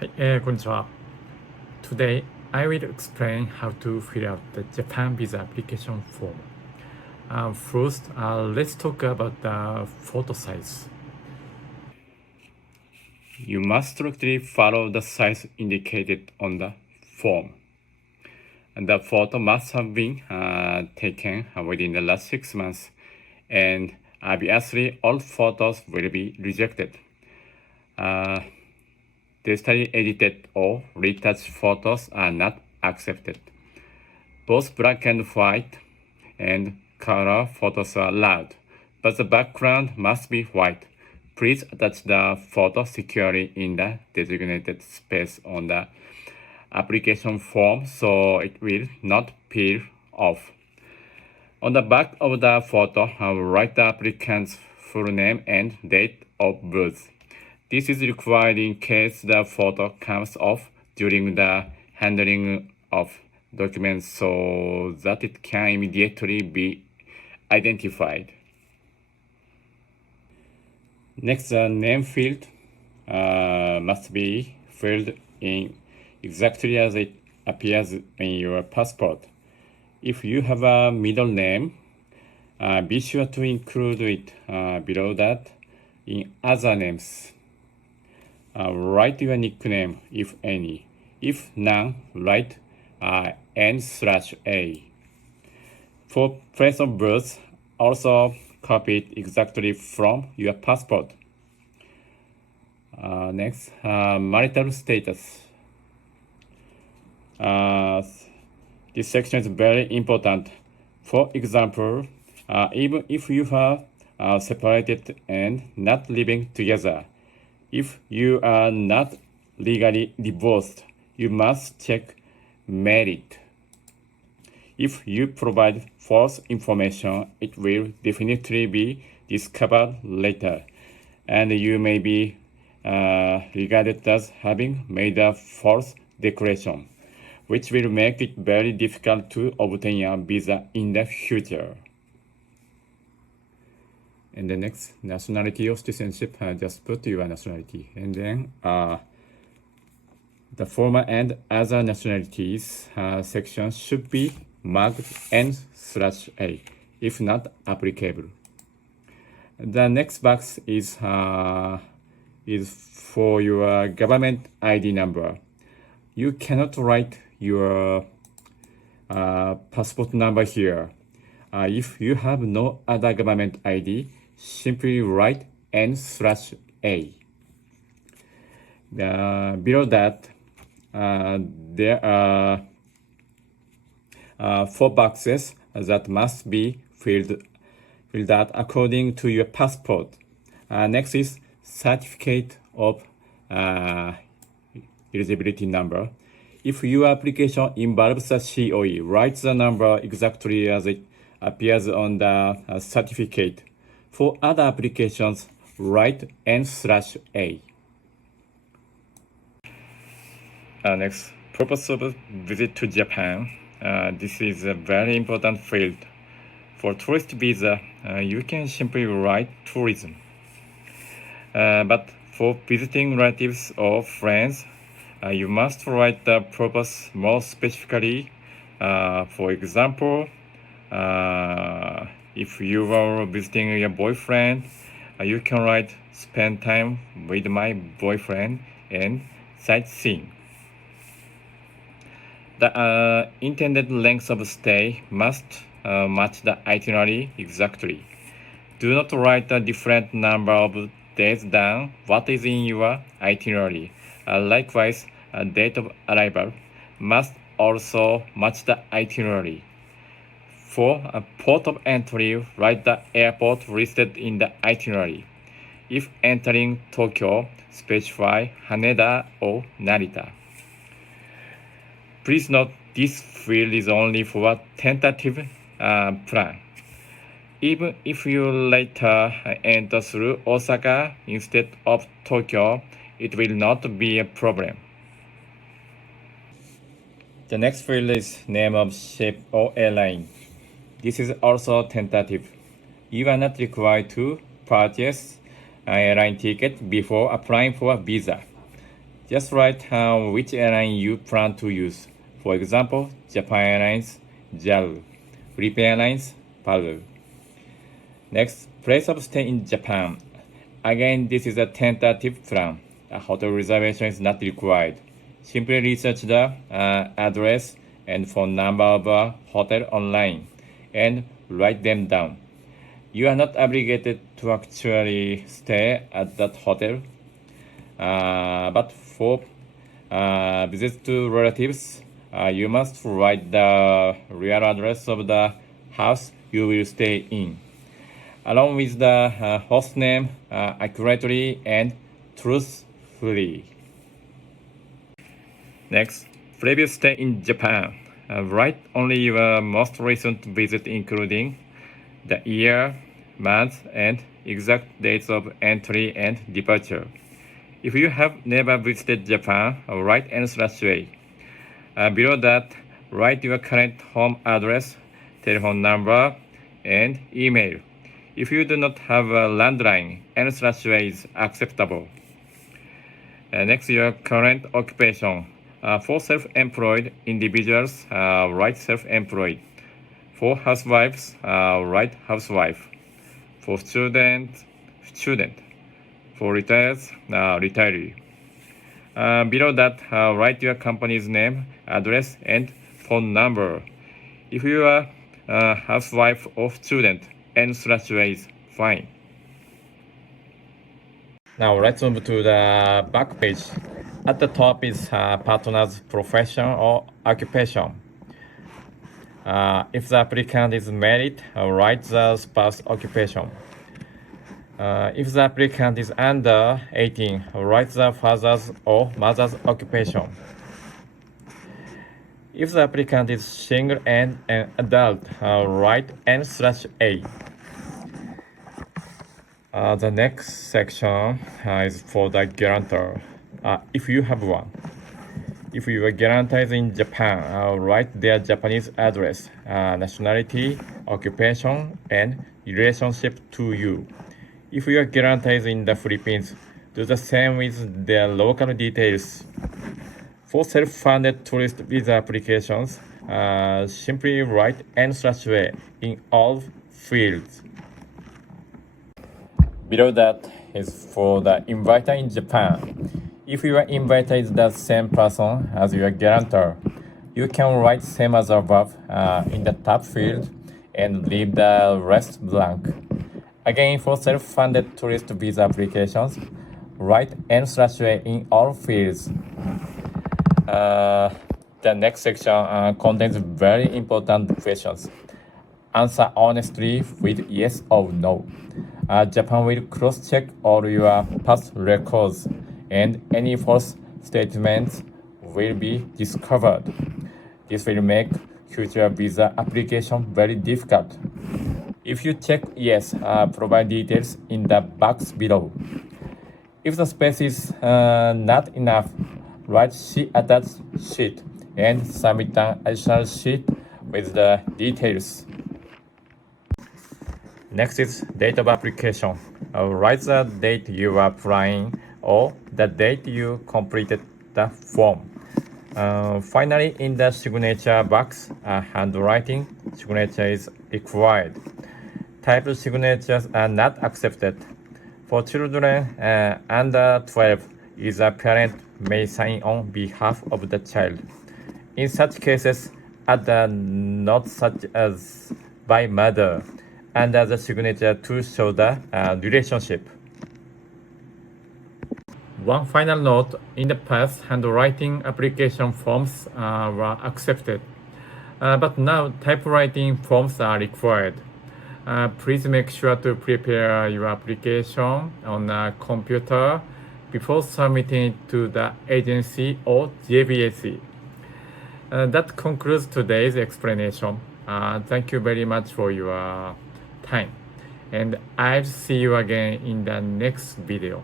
はい、こんにちは。Today, I will explain how to fill out the Japan visa application form. First, let's talk about the photo size. You must strictly follow the size indicated on the form. And the photo must have been taken within the last 6 months, and obviously all photos will be rejected. Digitally edited or retouched photos are not accepted. Both black and white and color photos are allowed, but the background must be white. Please attach the photo securely in the designated space on the application form so it will not peel off. On the back of the photo, write the applicant's full name and date of birth. This is required in case the photo comes off during the handling of documents so that it can immediately be identified. Next, the name field must be filled in exactly as it appears in your passport. If you have a middle name, be sure to include it below that in other names. Write your nickname, if any. If none, write N/A. For place of birth, also copy it exactly from your passport. Next, marital status. This section is very important. For example, even if you are separated and not living together, if you are not legally divorced, you must check married. If you provide false information, it will definitely be discovered later, and you may be regarded as having made a false declaration, which will make it very difficult to obtain a visa in the future. And the next, nationality or citizenship, just put your nationality. And then the former and other nationalities section should be marked N/A, if not applicable. The next box is for your government ID number. You cannot write your passport number here. If you have no other government ID, simply write N/A. Below that, there are 4 boxes that must be filled out according to your passport. Next is certificate of eligibility number. If your application involves a COE, write the number exactly as it appears on the certificate. For other applications, write N/A. Next, purpose of visit to Japan. This is a very important field. For tourist visa, you can simply write tourism. But for visiting relatives or friends, you must write the purpose more specifically. For example, if you are visiting your boyfriend, you can write spend time with my boyfriend and sightseeing. The intended length of stay must match the itinerary exactly. Do not write a different number of days than what is in your itinerary. Likewise, a date of arrival must also match the itinerary. For a port of entry, write the airport listed in the itinerary. If entering Tokyo, specify Haneda or Narita. Please note this field is only for a tentative plan. Even if you later enter through Osaka instead of Tokyo, it will not be a problem. The next field is name of ship or airline. This is also tentative. You are not required to purchase an airline ticket before applying for a visa. Just write which airline you plan to use. For example, Japan Airlines, JAL, Philippine Airlines, PAL. Next, place of stay in Japan. Again, this is a tentative plan. A hotel reservation is not required. Simply research the address and phone number of a hotel online and write them down. You are not obligated to actually stay at that hotel, but for visits to relatives, you must write the real address of the house you will stay in, along with the host name accurately and truthfully. Next, previous stay in Japan. Write only your most recent visit, including the year, month, and exact dates of entry and departure. If you have never visited Japan, write N/A. Below that, write your current home address, telephone number, and email. If you do not have a landline, N/A is acceptable. Next, your current occupation. For self-employed individuals, write self-employed. For housewives, write housewife. For student. For retirees, retiree. Below that, write your company's name, address, and phone number. If you are a housewife or student, N/A is fine. Now let's move to the back page. At the top is partner's profession or occupation. If the applicant is married, write the spouse occupation. If the applicant is under 18, write the father's or mother's occupation. If the applicant is single and an adult, write N/A. The next section is for the guarantor, if you have one. If your guarantor is in Japan, write their Japanese address, nationality, occupation, and relationship to you. If your guarantor is in the Philippines, do the same with their local details. For self-funded tourist visa applications, simply write N/A in all fields. Below that is for the inviter in Japan. If your inviter is the same person as your guarantor, you can write same as above in the top field and leave the rest blank. Again, for self-funded tourist visa applications, write N/A in all fields. The next section contains very important questions. Answer honestly with yes or no. Japan will cross-check all your past records, and any false statements will be discovered. This will make future visa application very difficult. If you check yes, provide details in the box below. If the space is not enough, write "see attached sheet" and submit an additional sheet with the details. Next is date of application. Write the date you are applying or the date you completed the form. Finally, in the signature box, handwriting signature is required. Typed signatures are not accepted. For children under 12, either parent may sign on behalf of the child. In such cases, add a note such as by mother under the signature to show the relationship. One final note, in the past, handwriting application forms were accepted, but now typewriting forms are required. Please make sure to prepare your application on a computer before submitting it to the agency or JBAC. That concludes today's explanation. Thank you very much for your time, and I'll see you again in the next video.